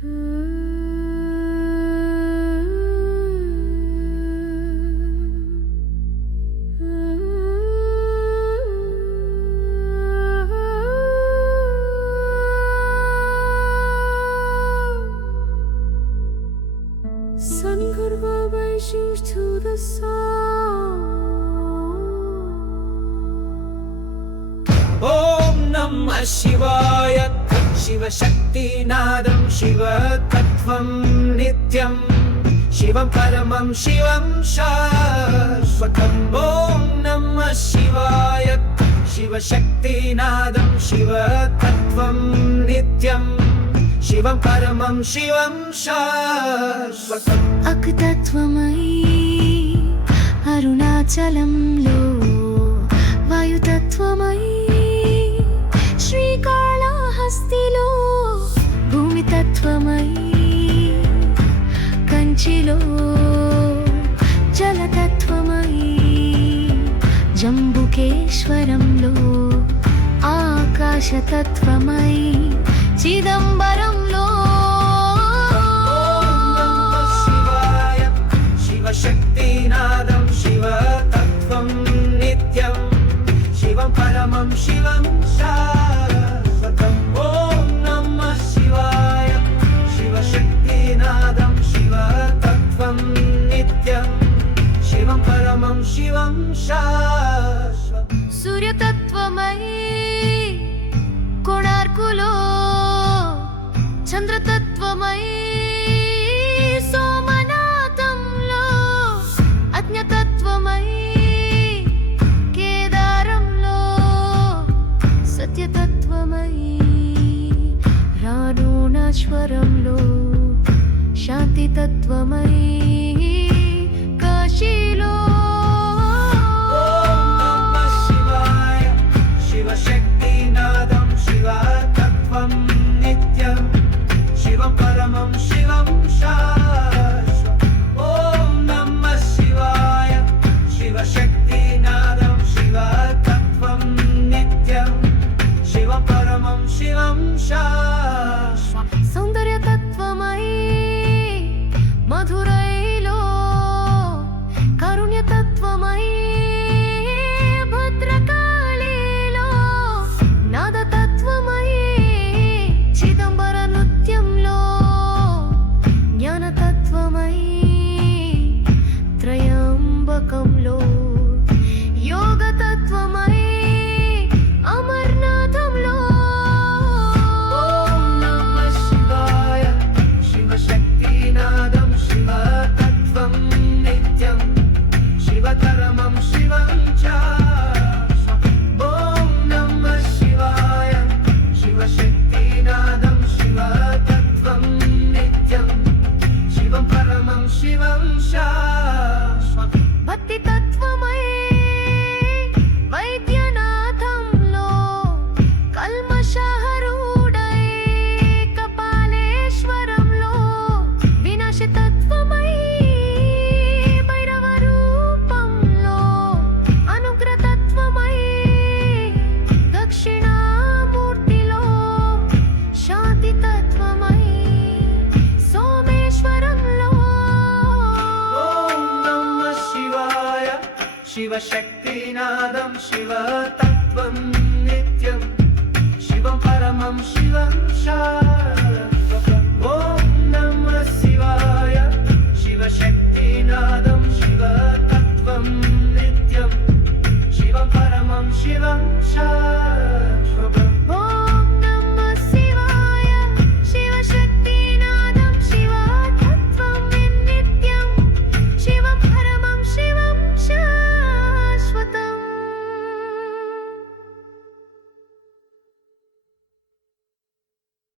Sun could vibrations to the soul. Om Namah Shivaya. Shiva Shakti Nadam Shiva Tattvam Nityam Shivam Paramam Shivam Shashvatam. Om Namah Shivaya. Shiva Shakti Nadam Shiva Tattvam Nityam Shivam Paramam Shivam Shashvatam. అకతత్వమై అరుణాచలంలో వాయుతత్వమై శ్రీకాళహస్తిలో భూమితత్వమై కంచిలో జలతత్వమై జంబుకేశ్వరంలో ఆకాశతత్వమై చిదంబరంలో Shakti Nadam Shiva Tattvam Nityam Shivam Paramam Shivam Shashvatam. Om Namah Shivaya. Shiva Shakti Nadam Shiva Tattvam Nityam Shivam Paramam Shivam Shashvatam. సూర్యతత్వమై కోణార్కులో చంద్రతత్వమై సోమనాథంలో అజ్ఞతత్వమై కేదారంలో సత్యతత్వమై రాణోణేశ్వరంలో శాంతితత్వమై కాశీలో Shakti Nadam Shiva Tattvam Nityam Shivam Paramam Shivam Shashvatam. Om Namah Shivaya. Shiva Shakti Nadam Shiva Tattvam Nityam Shivam Paramam Shivam Shashvatam. సౌందర్యతత్వమై మధురైలో కారుణ్యతత్వమై భద్రకాళిలో నాదతత్వమై Chidambara నృత్యంలో జ్ఞానతత్వమై త్రయంబకంలో యోగతత్వమై అమర్నాథంలో Om Namah Shivaya. Shiva Shakti Nadam Shiva Tattvam Nityam Shiva Paramam Shivam Shashvatam. Om Namah Shivaya. Shiva Shakti Nadam Shiva Tattvam Nityam Shivam Paramam Shivam Shashvatam. భక్తి తత్వమై వైద్యనాథంలో కల్మషహరుడై కపాలేశ్వరంలో వినాశతత్వమై భైరవ రూపంలో అనుగ్రతత్వమై దక్షిణామూర్తిలో శాంతితత్వమై సోమేశ్వరంలో Om Namah Shivaya. Shiva Shakti Nadam Shiva Tattvam Nityam Shivam Paramam Shivam Shashvatam.